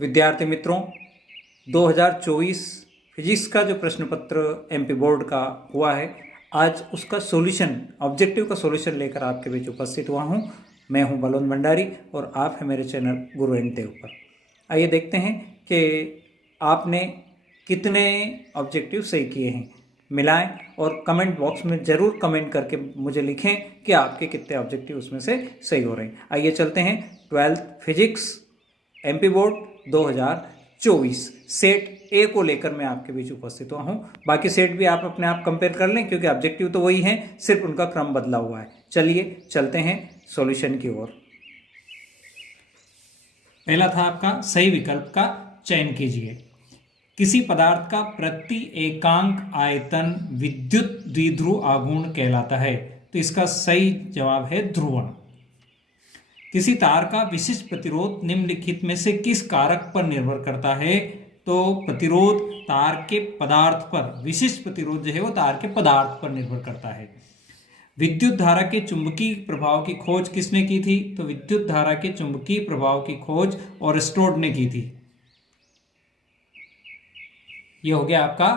विद्यार्थी मित्रों, 2024 फिजिक्स का जो प्रश्न पत्र एमपी बोर्ड का हुआ है, आज उसका सॉल्यूशन, ऑब्जेक्टिव का सॉल्यूशन लेकर आपके बीच उपस्थित हुआ हूं। मैं हूं बलवंत भंडारी और आप हैं मेरे चैनल गुरु एंड देव पर। आइए देखते हैं कि आपने कितने ऑब्जेक्टिव सही किए हैं। मिलाएं और कमेंट बॉक्स में ज़रूर कमेंट करके मुझे लिखें कि आपके कितने ऑब्जेक्टिव उसमें से सही हो रहे हैं। आइए चलते हैं 12th physics MP board 2024 set ए को लेकर मैं आपके बीच उपस्थित हुआ हूं। बाकी सेट भी आप अपने आप कंपेयर कर लें, क्योंकि ऑब्जेक्टिव तो वही हैं, सिर्फ उनका क्रम बदला हुआ है। चलिए चलते हैं सॉल्यूशन की ओर। पहला था आपका सही विकल्प का चयन कीजिए। किसी पदार्थ का प्रति एकांक आयतन विद्युत द्विध्रुव आघूर्ण कहलाता है, तो इसका सही जवाब है ध्रुवण। किसी तार का विशिष्ट प्रतिरोध निम्नलिखित में से किस कारक पर निर्भर करता है, तो प्रतिरोध तार के पदार्थ पर, विशिष्ट प्रतिरोध जो है वो तार के पदार्थ पर निर्भर करता है। विद्युत धारा के चुंबकीय प्रभाव की खोज किसने की थी, तो विद्युत धारा के चुंबकीय प्रभाव की खोज ओरेस्ट्रोड ने की थी। ये हो गया आपका,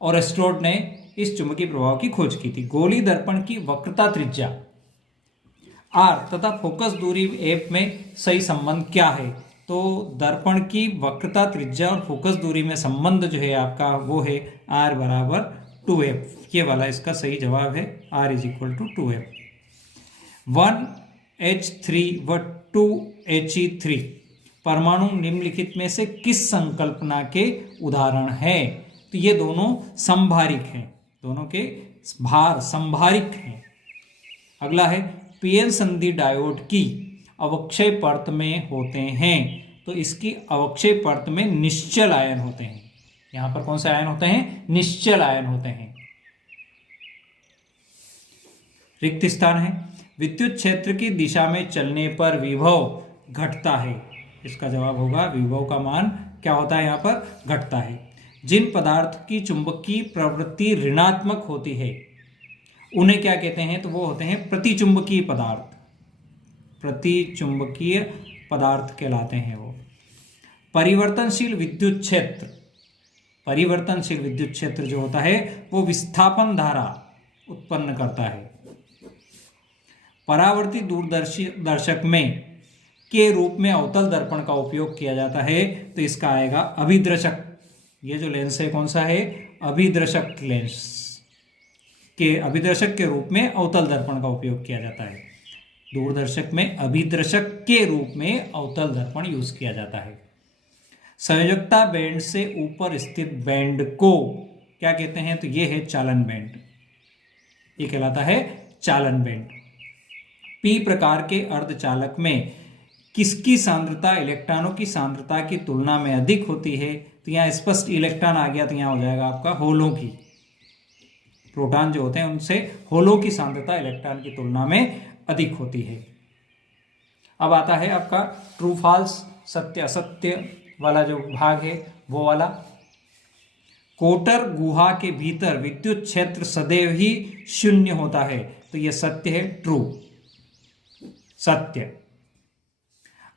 ओरेस्ट्रोड ने इस चुंबकीय प्रभाव की खोज की थी। गोली दर्पण की वक्रता त्रिज्या आर तथा फोकस दूरी एफ में सही संबंध क्या है, तो दर्पण की वक्रता त्रिज्या और फोकस दूरी में संबंध जो है आपका वो है आर बराबर 2f। ये वाला इसका सही जवाब है, r is equal to 2f। 1h3 व 2he3 परमाणु निम्नलिखित में से किस संकल्पना के उदाहरण है, तो ये दोनों संभारिक हैं, दोनों के भार संभारिक हैं। अगला है पीएन संधि डायोड की अवक्षय परत में होते हैं, तो इसकी अवक्षय परत में निश्चल आयन होते हैं। यहां पर कौन से आयन होते हैं, निश्चल आयन होते हैं। रिक्त स्थान है। विद्युत क्षेत्र की दिशा में चलने पर विभव घटता है, इसका जवाब होगा विभव का मान क्या होता है, यहां पर घटता है। जिन पदार्थ की चुंबकीय प्रवृत्ति ऋणात्मक होती है उन्हें क्या कहते हैं, तो वो होते हैं प्रतिचुंबकीय पदार्थ। प्रतिचुंबकीय पदार्थ कहलाते हैं वो। परिवर्तनशील विद्युत क्षेत्र, परिवर्तनशील विद्युत क्षेत्र जो होता है वो विस्थापन धारा उत्पन्न करता है। परावर्ती दूरदर्शक में के रूप में अवतल दर्पण का उपयोग किया जाता है, तो इसका आएगा अभिदर्शक। ये जो लेंस है कौन सा है, अभिदर्शक लेंस के अभिदर्शक के रूप में अवतल दर्पण का उपयोग किया जाता है। दूरदर्शक में अभिदर्शक के रूप में अवतल दर्पण यूज किया जाता है। संयोजकता बैंड से ऊपर स्थित बैंड को क्या कहते हैं, तो ये है चालन बैंड, ये कहलाता है चालन बैंड। पी प्रकार के अर्धचालक में किसकी सांद्रता इलेक्ट्रॉनों की सांद्रता की तुलना में अधिक होती है, तो यहाँ स्पष्ट इलेक्ट्रॉन आ गया, तो यहाँ हो जाएगा आपका होलों की। प्रोटॉन जो होते हैं उनसे होलों की सांद्रता इलेक्ट्रॉन की तुलना में अधिक होती है। अब आता है आपका ट्रू फॉल्स, सत्य असत्य वाला जो भाग है वो वाला। कोटर गुहा के भीतर विद्युत क्षेत्र सदैव ही शून्य होता है, तो यह सत्य है, ट्रू, सत्य।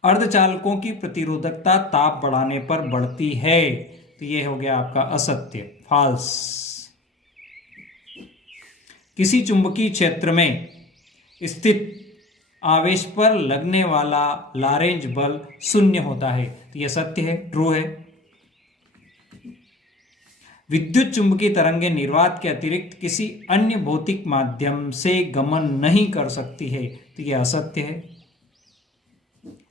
अर्धचालकों की प्रतिरोधकता ताप बढ़ाने पर बढ़ती है, तो यह हो गया आपका असत्य, फॉल्स। किसी चुंबकीय क्षेत्र में स्थित आवेश पर लगने वाला लारेंज बल शून्य होता है, तो यह सत्य है, ट्रू है। विद्युत चुंबकीय तरंगें निर्वात के अतिरिक्त किसी अन्य भौतिक माध्यम से गमन नहीं कर सकती है, तो यह असत्य है।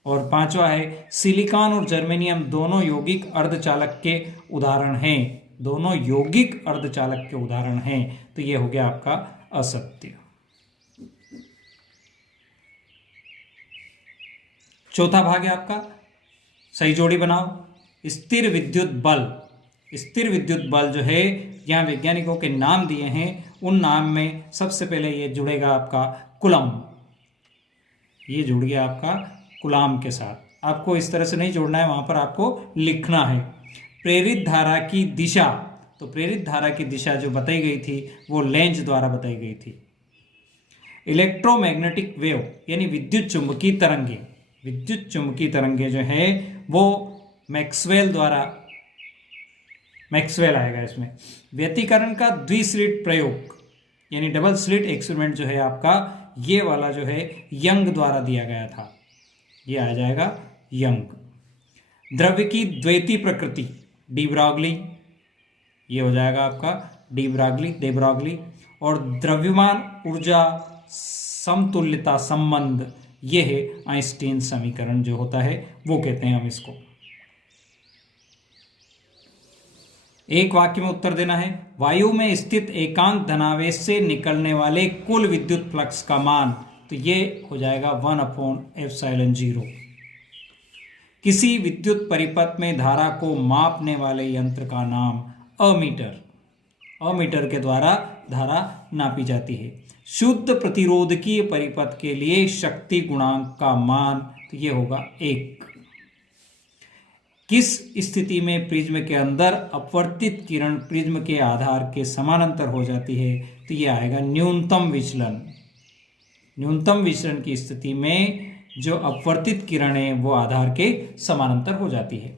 और पांचवा है सिलिकॉन और जर्मेनियम दोनों यौगिक अर्धचालक के उदाहरण हैं, दोनों यौगिक अर्धचालक के उदाहरण हैं, तो यह हो गया आपका असत्य। चौथा भाग है आपका सही जोड़ी बनाओ। स्थिर विद्युत बल, स्थिर विद्युत बल जो है यहां वैज्ञानिकों के नाम दिए हैं, उन नाम में सबसे पहले ये जुड़ेगा आपका कूलम्ब, ये जुड़ गया आपका कूलम्ब के साथ। आपको इस तरह से नहीं जोड़ना है, वहां पर आपको लिखना है। प्रेरित धारा की दिशा, तो प्रेरित धारा की दिशा जो बताई गई थी वो लेंज द्वारा बताई गई थी। इलेक्ट्रोमैग्नेटिक वेव यानी विद्युत चुंबकीय तरंगे, विद्युत चुंबकीय तरंगे जो है वो मैक्सवेल आएगा इसमें। व्यतिकरण का द्विस्लिट प्रयोग यानी डबल स्लिट एक्सपेरिमेंट जो है आपका, ये वाला जो है यंग द्वारा दिया गया था, ये आ जाएगा यंग। द्रव्य की द्वैती प्रकृति डी ब्रॉगली, ये हो जाएगा आपका डी ब्रॉगली। और द्रव्यमान ऊर्जा समतुल्यता संबंध, ये है आइंस्टीन समीकरण जो होता है, वो कहते हैं हम इसको। एक वाक्य में उत्तर देना है। वायु में स्थित एकांक धनावेश से निकलने वाले कुल विद्युत फ्लक्स का मान, तो ये हो जाएगा 1/ε0। किसी विद्युत परिपथ में धारा को मापने वाले यंत्र का नाम अमीटर, अमीटर के द्वारा धारा नापी जाती है। शुद्ध प्रतिरोधकीय परिपथ के लिए शक्ति गुणांक का मान, तो ये होगा 1। किस स्थिति में प्रिज्म के अंदर अपवर्तित किरण प्रिज्म के आधार के समानांतर हो जाती है, तो ये आएगा न्यूनतम विचलन। न्यूनतम विचलन की स्थिति में जो अपवर्तित किरण है वो आधार के समानांतर हो जाती है।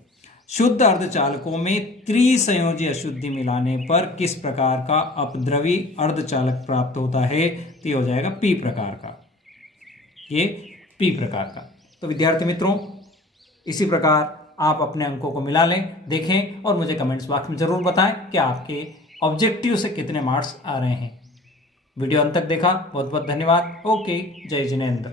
शुद्ध अर्धचालकों में त्रिसंयोजी अशुद्धि मिलाने पर किस प्रकार का अपद्रवी अर्धचालक प्राप्त होता है, तो ये हो जाएगा पी प्रकार का, ये पी प्रकार का। तो विद्यार्थी मित्रों, इसी प्रकार आप अपने अंकों को मिला लें, देखें और मुझे कमेंट्स बॉक्स में ज़रूर बताएं कि आपके ऑब्जेक्टिव से कितने मार्क्स आ रहे हैं। वीडियो अंत तक देखा, बहुत बहुत धन्यवाद। ओके, जय जिनेंद्र।